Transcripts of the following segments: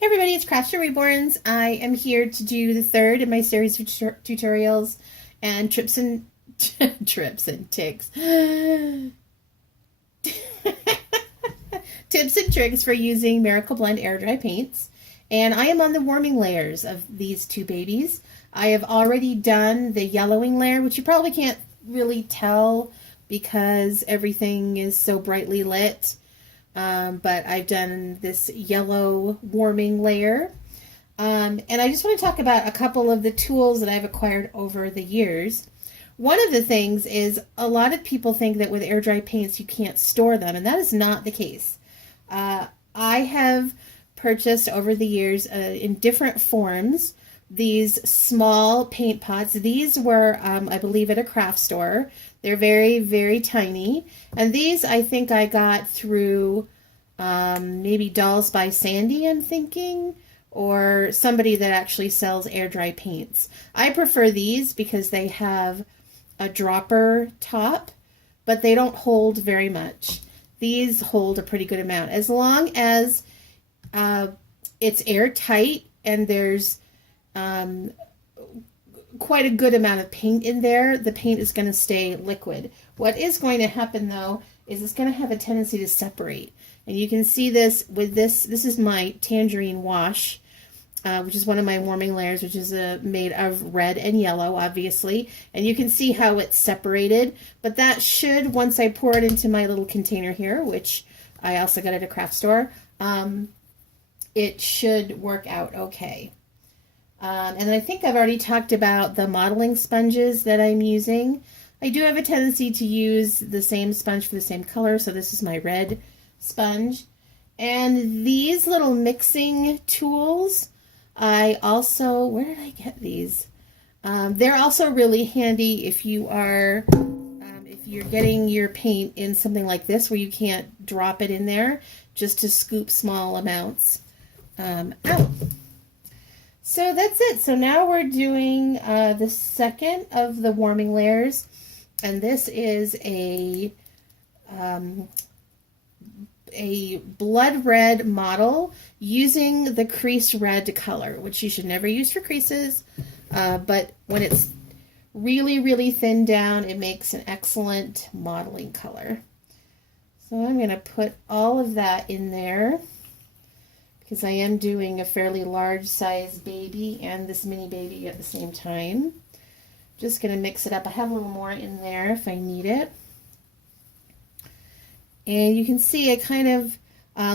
Hey everybody, it's Crafts Reborns. I am here to do the third in my series of tutorials and trips and trips and ticks. Tips and tricks for using Miracle Blend air dry paints. And I am on the warming layers of these two babies. I have already done the yellowing layer, which you probably can't really tell because everything is so brightly lit. But I've done this yellow warming layer. And I just want to talk about a couple of the tools that I've acquired over the years. One of the things is a lot of people think that with air dry paints you can't store them, and that is not the case. I have purchased over the years in different forms these small paint pots. These were, I believe, at a craft store. They're very, very tiny. And these I think I got through maybe Dolls by Sandy, I'm thinking, or somebody that actually sells air dry paints. I prefer these because they have a dropper top, but they don't hold very much. These hold a pretty good amount. As long as it's airtight and there's quite a good amount of paint in there, the paint is going to stay liquid. What is going to happen though is it's going to have a tendency to separate. And you can see this with this. This is my tangerine wash, which is one of my warming layers, which is made of red and yellow, obviously. And you can see how it's separated. But that should, once I pour it into my little container here, which I also got at a craft store, it should work out okay. And I think I've already talked about the mottling sponges that I'm using. I do have a tendency to use the same sponge for the same color, so this is my red sponge. And these little mixing tools, I also, where did I get these? They're also really handy if you are, if you're getting your paint in something like this where you can't drop it in there, just to scoop small amounts out. So that's it. So now we're doing the second of the warming layers, and this is a blood red Mottle using the crease red color, which you should never use for creases, but when it's really, really thin down, it makes an excellent mottling color. So I'm going to put all of that in there, because I am doing a fairly large size baby and this mini baby at the same time. Just going to mix it up. I have a little more in there if I need it. And you can see I kind of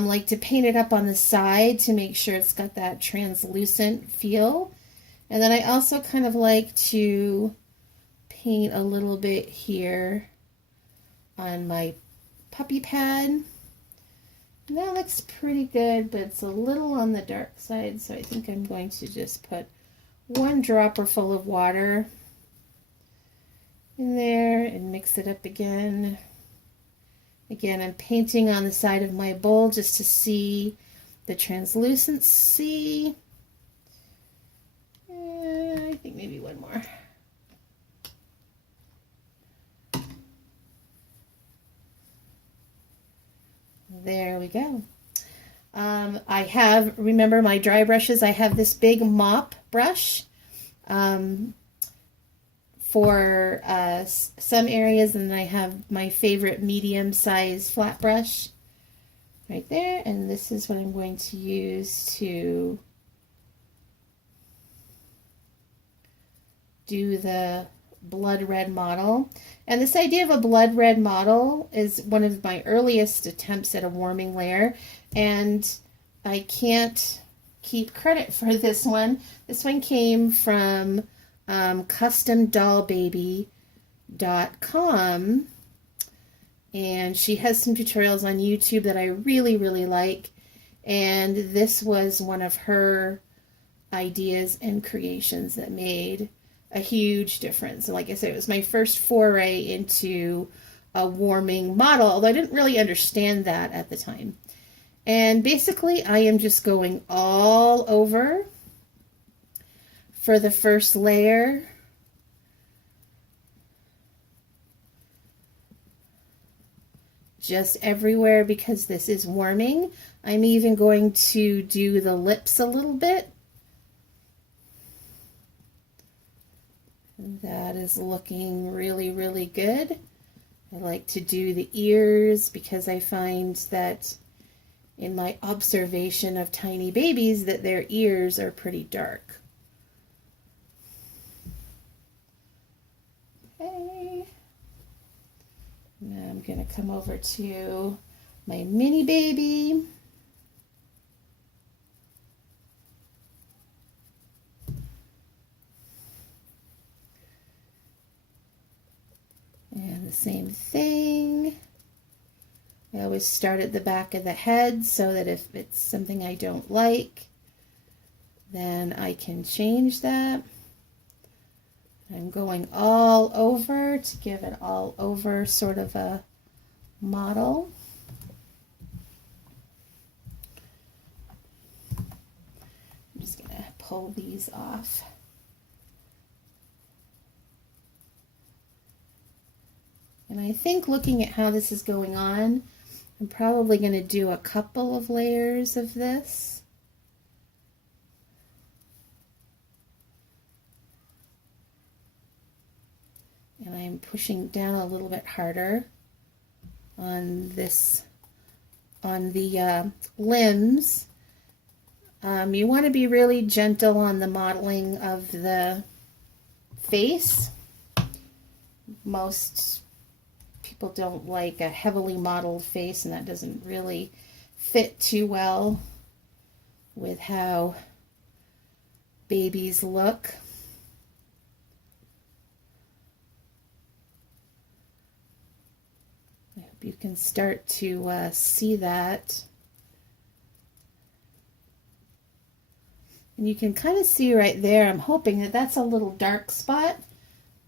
like to paint it up on the side to make sure it's got that translucent feel. And then I also kind of like to paint a little bit here on my puppy pad. And that looks pretty good, but it's a little on the dark side, so I think I'm going to just put one dropper full of water in there and mix it up again. Again, I'm painting on the side of my bowl just to see the translucency. I think maybe one more. There we go. I have, remember my dry brushes, I have this big mop brush for some areas, and then I have my favorite medium size flat brush right there, and this is what I'm going to use to do the blood red Mottle. And this idea of a blood red Mottle is one of my earliest attempts at a warming layer, and I can't keep credit for this one. This one came from customdollbaby.com, and she has some tutorials on YouTube that I really, really like, and this was one of her ideas and creations that made a huge difference. And like I said, it was my first foray into a warming model, although I didn't really understand that at the time. And basically I am just going all over for the first layer. just everywhere because this is warming. I'm even going to do the lips a little bit. That is looking really, really good. I like to do the ears because I find that in my observation of tiny babies that their ears are pretty dark. Okay. Now I'm going to come over to my mini baby. And the same thing. I always start at the back of the head so that if it's something I don't like, then I can change that. I'm going all over to give it all over sort of a model. I'm just going to pull these off. And I think looking at how this is going on, I'm probably going to do a couple of layers of this. And I'm pushing down a little bit harder on this, on the limbs. You want to be really gentle on the modeling of the face. Most people don't like a heavily modeled face, and that doesn't really fit too well with how babies look. I hope you can start to see that. And you can kind of see right there, I'm hoping that that's a little dark spot.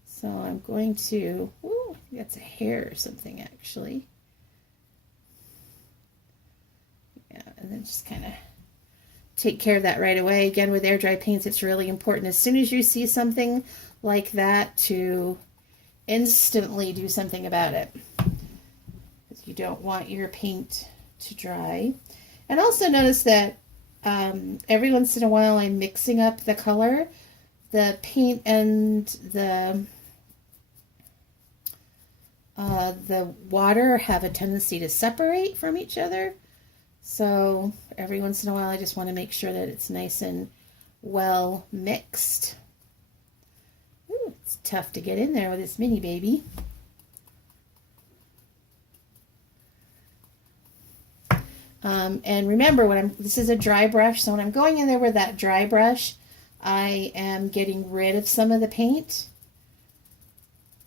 So I'm going to, ooh, that's a hair or something actually. Yeah, and then just kind of take care of that right away. Again, with air dry paints, it's really important as soon as you see something like that to instantly do something about it. Because you don't want your paint to dry. And also notice that every once in a while I'm mixing up the color. The paint and the water have a tendency to separate from each other. So every once in a while I just want to make sure that it's nice and well mixed. Ooh, it's tough to get in there with this mini baby. And remember, this is a dry brush, so when I'm going in there with that dry brush, I am getting rid of some of the paint.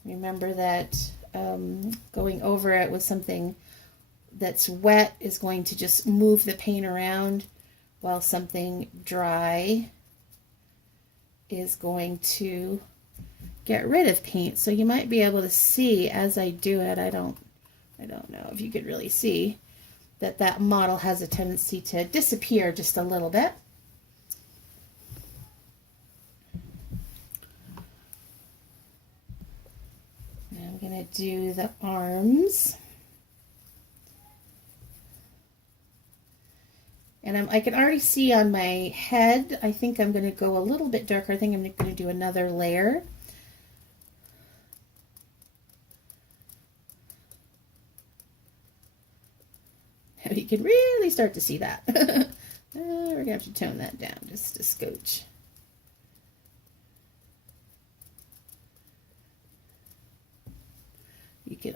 Remember that going over it with something that's wet is going to just move the paint around, while something dry is going to get rid of paint. So you might be able to see as I do it, I don't know if you could really see that model has a tendency to disappear just a little bit. Now I'm going to do the arms. And I can already see on my head, I think I'm going to go a little bit darker. I think I'm going to do another layer. Now you can really start to see that. We're going to have to tone that down just a scotch.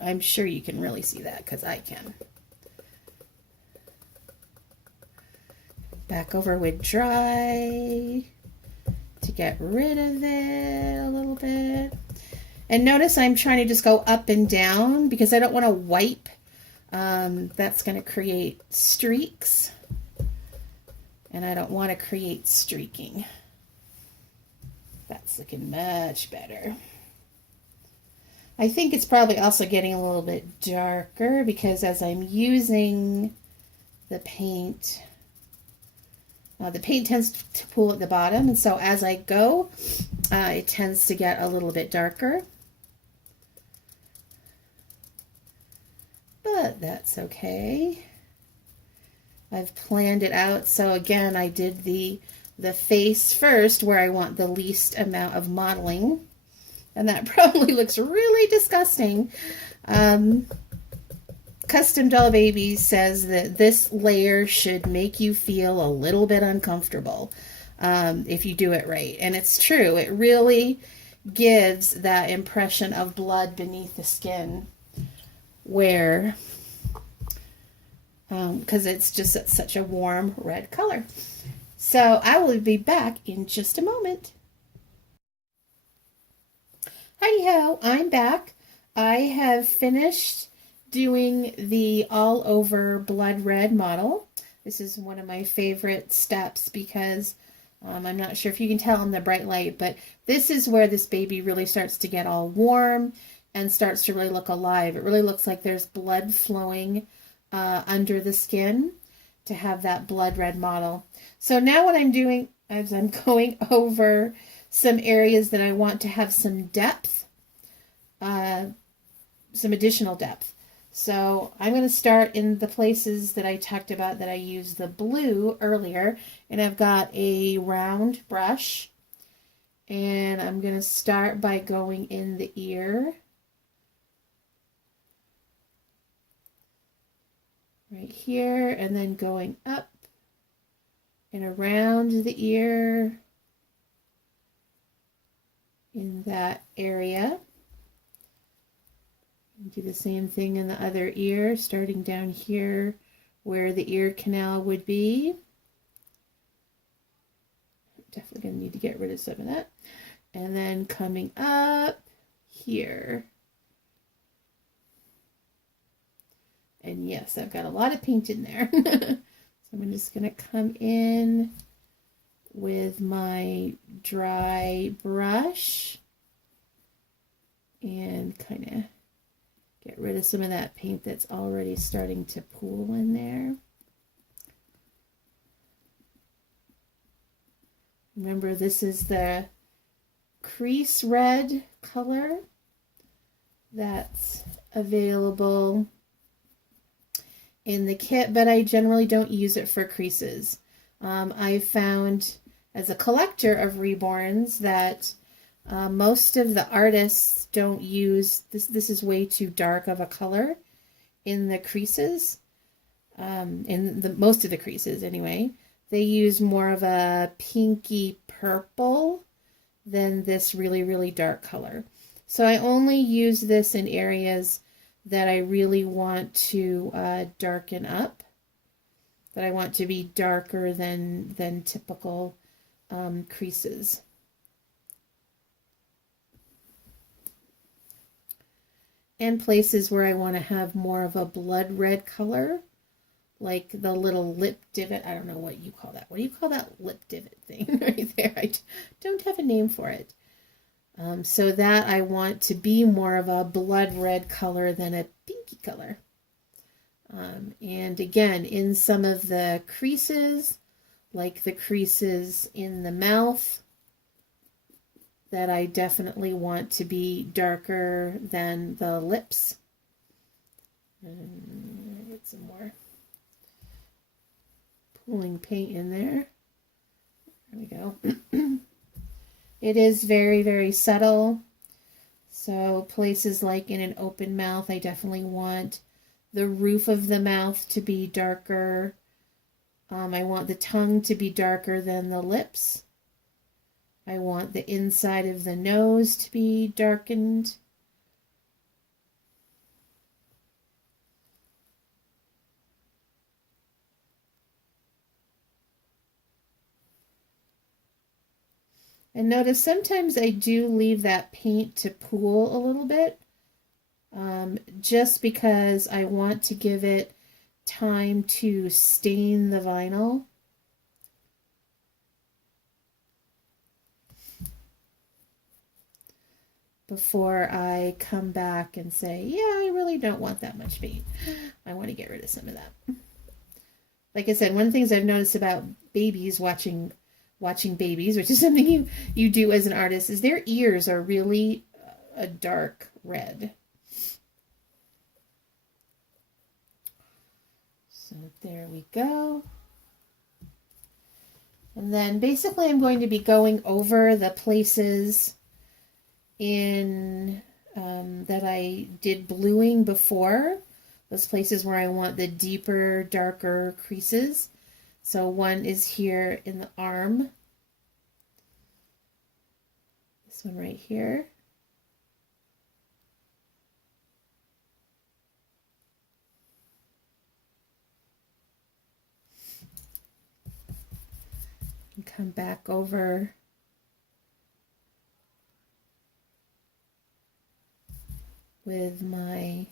I'm sure you can really see that because I can. Back over with dry to get rid of it a little bit. And notice I'm trying to just go up and down because I don't want to wipe. That's going to create streaks. And I don't want to create streaking. That's looking much better. I think it's probably also getting a little bit darker because as I'm using the paint tends to pool at the bottom, and so as I go, it tends to get a little bit darker. But but that's okay. I've planned it out. So again, I did the face first where I want the least amount of mottling. And that probably looks really disgusting. Custom Doll Baby says that this layer should make you feel a little bit uncomfortable if you do it right. And it's true. It really gives that impression of blood beneath the skin where, because it's just such a warm red color. So I will be back in just a moment. Hi-ho, I'm back. I have finished doing the all over blood red model. This is one of my favorite steps because I'm not sure if you can tell in the bright light, but this is where this baby really starts to get all warm and starts to really look alive. It really looks like there's blood flowing under the skin to have that blood red model. So now what I'm doing is I'm going over some areas that I want to have some depth, some additional depth. So I'm going to start in the places that I talked about that I used the blue earlier, and I've got a round brush, and I'm going to start by going in the ear, right here, and then going up and around the ear in that area. Do the same thing in the other ear, starting down here where the ear canal would be. Definitely going to need to get rid of some of that. And then coming up here. And yes, I've got a lot of paint in there. So I'm just going to come in with my dry brush and kind of get rid of some of that paint that's already starting to pool in there. Remember, this is the crease red color that's available in the kit, but I generally don't use it for creases. I found as a collector of Reborns that most of the artists don't use this. This is way too dark of a color in the creases, in the most of the creases anyway. They use more of a pinky purple than this really, really dark color. So I only use this in areas that I really want to darken up, that I want to be darker than typical creases. And places where I want to have more of a blood red color, like the little lip divot. I don't know what you call that. What do you call that lip divot thing right there? I don't have a name for it. So that I want to be more of a blood red color than a pinky color. And again, in some of the creases, like the creases in the mouth, that I definitely want to be darker than the lips. And get some more pooling paint in there. There we go. It is very, very subtle. So places like in an open mouth, I definitely want the roof of the mouth to be darker. I want the tongue to be darker than the lips. I want the inside of the nose to be darkened. And notice sometimes I do leave that paint to pool a little bit, just because I want to give it time to stain the vinyl. Before I come back and say, yeah, I really don't want that much paint. I want to get rid of some of that. Like I said, one of the things I've noticed about babies watching babies, which is something you do as an artist, is their ears are really a dark red. So there we go. And then basically I'm going to be going over the places in that I did bluing before, those places where I want the deeper, darker creases. So one is here in the arm, this one right here. And come back over with my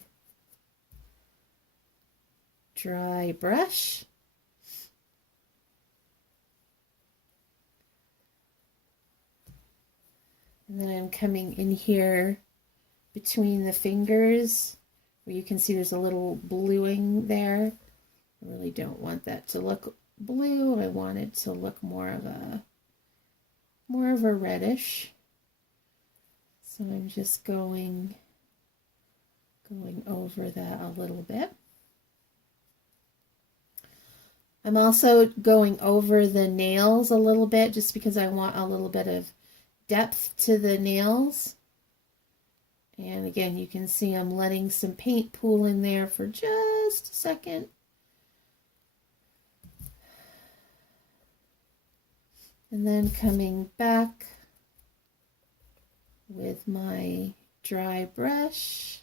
dry brush. And then I'm coming in here between the fingers where you can see there's a little bluing there. I really don't want that to look blue. I want it to look more of a reddish. So I'm just going over that a little bit. I'm also going over the nails a little bit just because I want a little bit of depth to the nails. And again, you can see I'm letting some paint pool in there for just a second. And then coming back with my dry brush.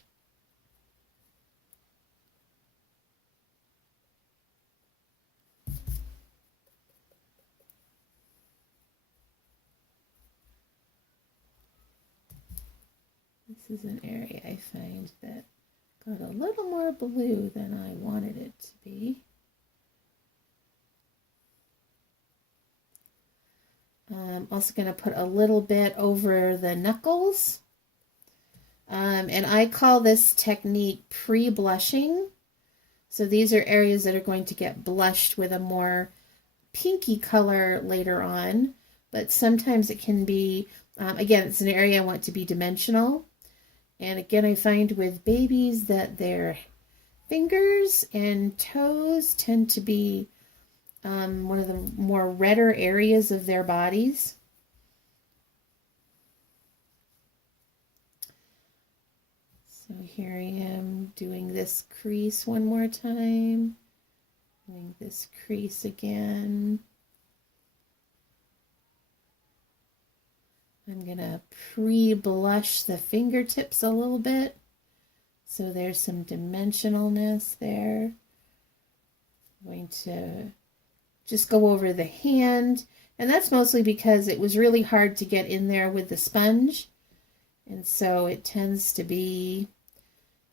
This is an area I find that got a little more blue than I wanted it to be. I'm also going to put a little bit over the knuckles. And I call this technique pre-blushing. So these are areas that are going to get blushed with a more pinky color later on. But sometimes it can be, again, it's an area I want to be dimensional. And again, I find with babies that their fingers and toes tend to be one of the more redder areas of their bodies. So here I am doing this crease one more time, doing this crease again. I'm going to pre-blush the fingertips a little bit, so there's some dimensionalness there. I'm going to just go over the hand, and that's mostly because it was really hard to get in there with the sponge, and so it tends to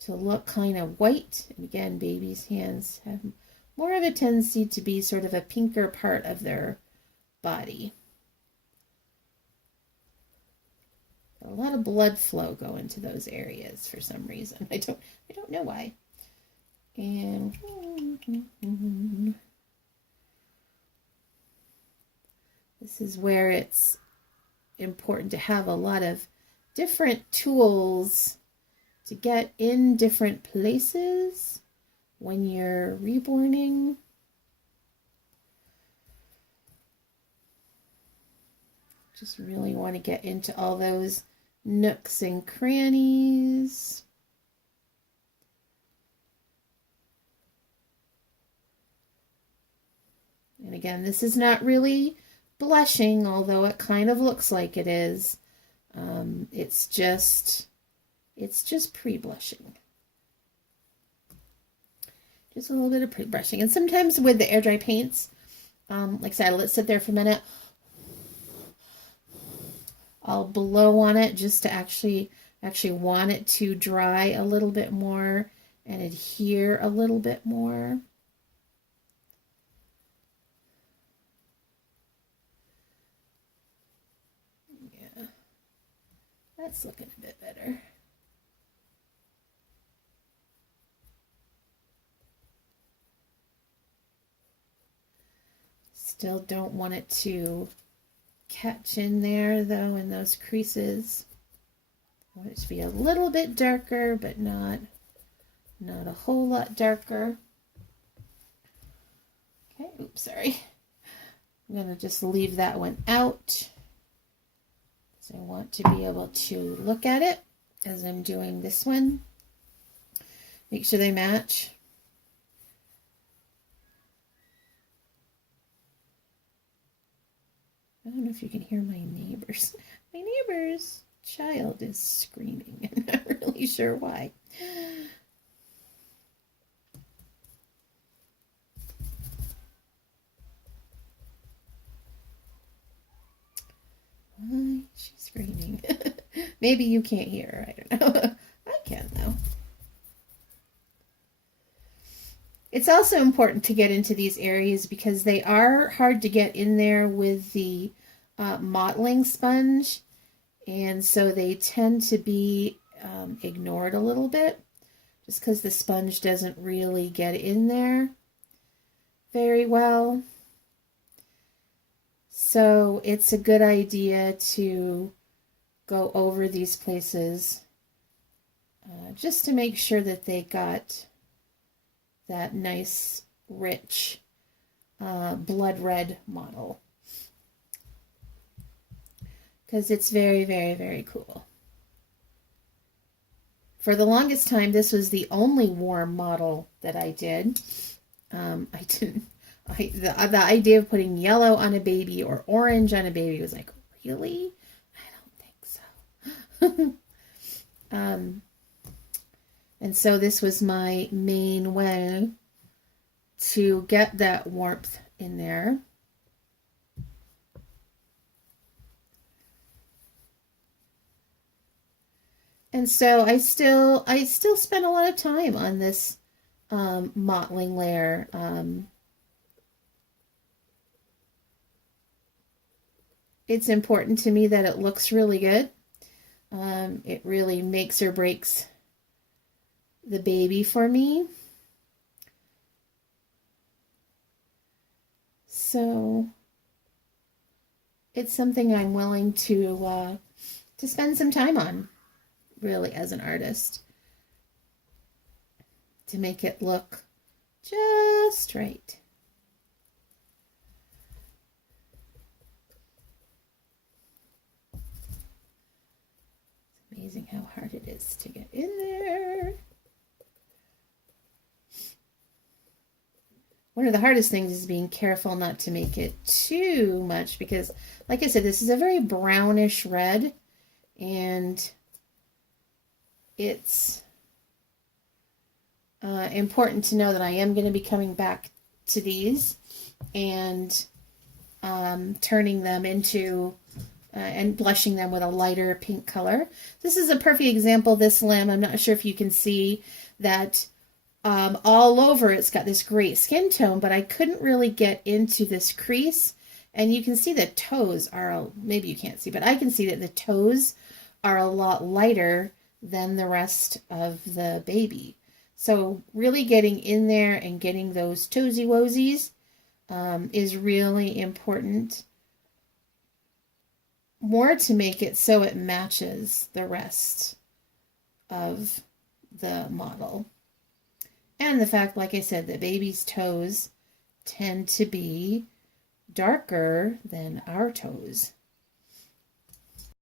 look kind of white. And again, babies' hands have more of a tendency to be sort of a pinker part of their body. A lot of blood flow go into those areas for some reason. I don't know why. And this is where it's important to have a lot of different tools to get in different places when you're reborning. Just really want to get into all those nooks and crannies. And again, this is not really blushing, although it kind of looks like it is. It's just pre-blushing. Just a little bit of pre-brushing. And sometimes with the air dry paints, like I said, let it sit there for a minute. I'll blow on it just to actually want it to dry a little bit more and adhere a little bit more. Yeah, that's looking a bit better. Still don't want it to catch in there though in those creases. I want it to be a little bit darker, but not a whole lot darker. Okay, oops, sorry. I'm going to just leave that one out. So I want to be able to look at it as I'm doing this one. Make sure they match. I don't know if you can hear my neighbors. My neighbor's child is screaming. I'm not really sure why. Why is she screaming? Maybe you can't hear her. I don't know. I can, though. It's also important to get into these areas because they are hard to get in there with the mottling sponge, and so they tend to be ignored a little bit just because the sponge doesn't really get in there very well. So it's a good idea to go over these places just to make sure that they got that nice, rich, blood red mottle. Because it's very, very, very cool. For the longest time, this was the only warm mottle that I did. The idea of putting yellow on a baby or orange on a baby was like, really? I don't think so. And so this was my main way to get that warmth in there. And so I still spend a lot of time on this mottling layer. It's important to me that it looks really good. It really makes or breaks the baby for me. So it's something I'm willing to spend some time on, really, as an artist, to make it look just right. It's amazing how hard it is to get in there. One of the hardest things is being careful not to make it too much because, like I said, this is a very brownish red, and it's important to know that I am going to be coming back to these and turning them into and blushing them with a lighter pink color. This is a perfect example, this limb. I'm not sure if you can see that all over it's got this great skin tone, but I couldn't really get into this crease. And you can see the toes are, maybe you can't see, but I can see that the toes are a lot lighter than the rest of the baby. So really getting in there and getting those toesy woesies is really important. More to make it so it matches the rest of the model. And the fact, like I said, that baby's toes tend to be darker than our toes.